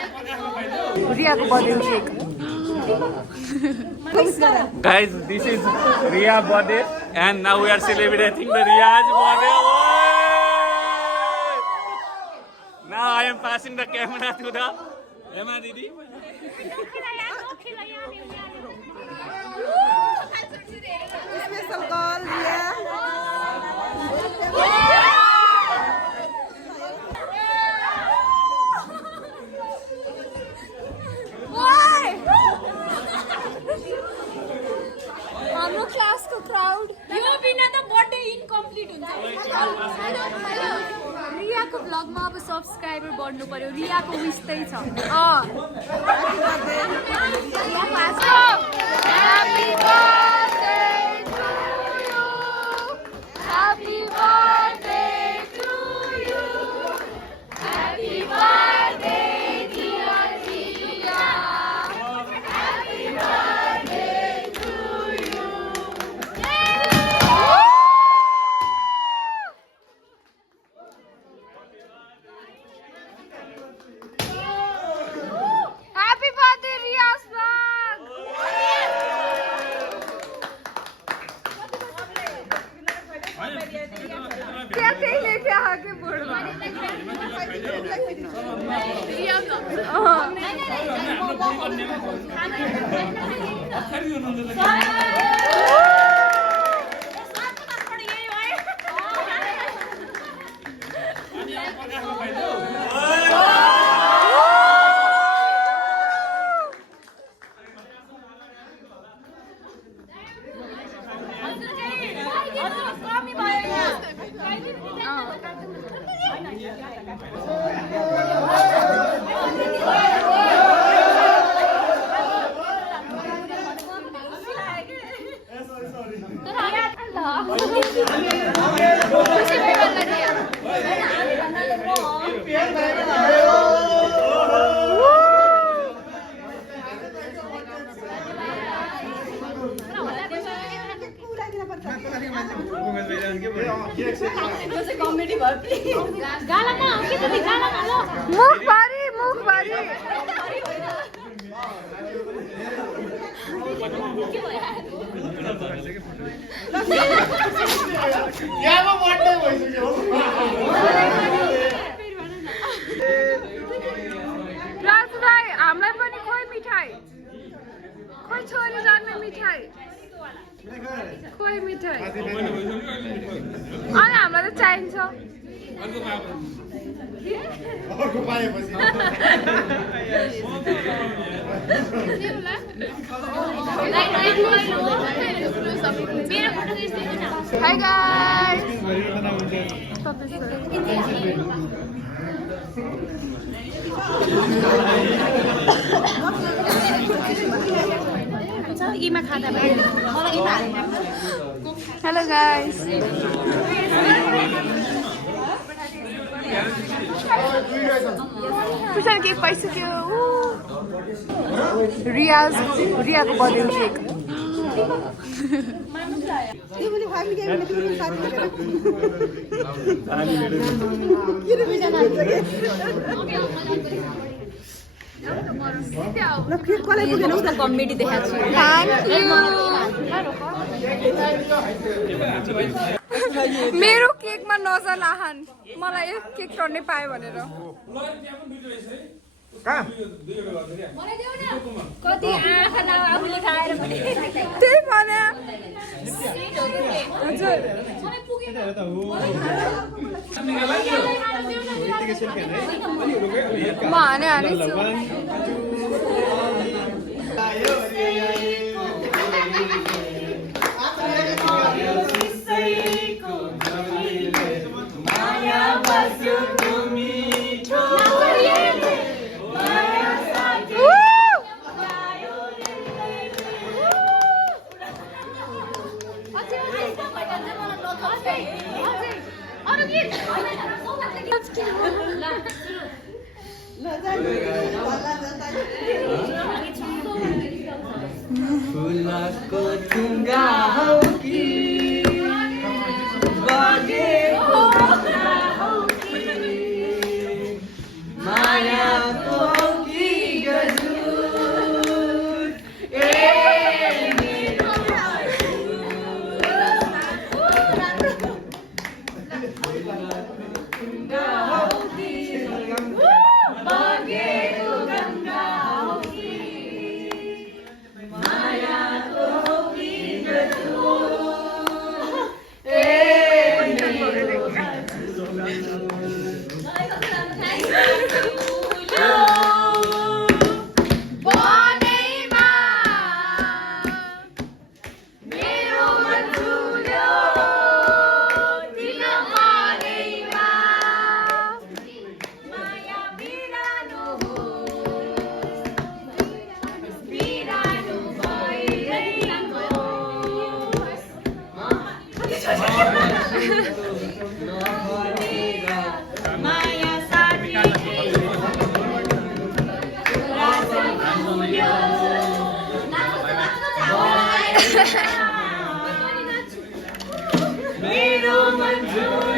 Riya's birthday cake. Guys, this is Riya's birthday, and now we are celebrating the Riya's birthday. Now I am passing the camera to the Emma Didi. Special call, Riya. हाम्रो क्लासको crowd यो बिना त birthday incomplete हुन्छ रियाको ब्लगमा अब subscriber बढ्नु पर्यो रियाको wish त्यही छ हामीलाई पनि खोइ मिठाई खोइ छोरी जान्ने मिठाई खोइ मिठाई अनि हामीलाई त चाहिन्छ Hi guys. Hello guys. Pushar cake paisakyo. Riya's birthday cake. Comedy देखाएको मेरो केकमा नजलाहान मलाई एक केक टर्ने पायो भनेर कति आँखा आफूले खाएर त्यही भने म हानेछु फुलको थुङ्गा हौ कि बगेको हौ कि मायाको हौ कि माया साथी मेरो मन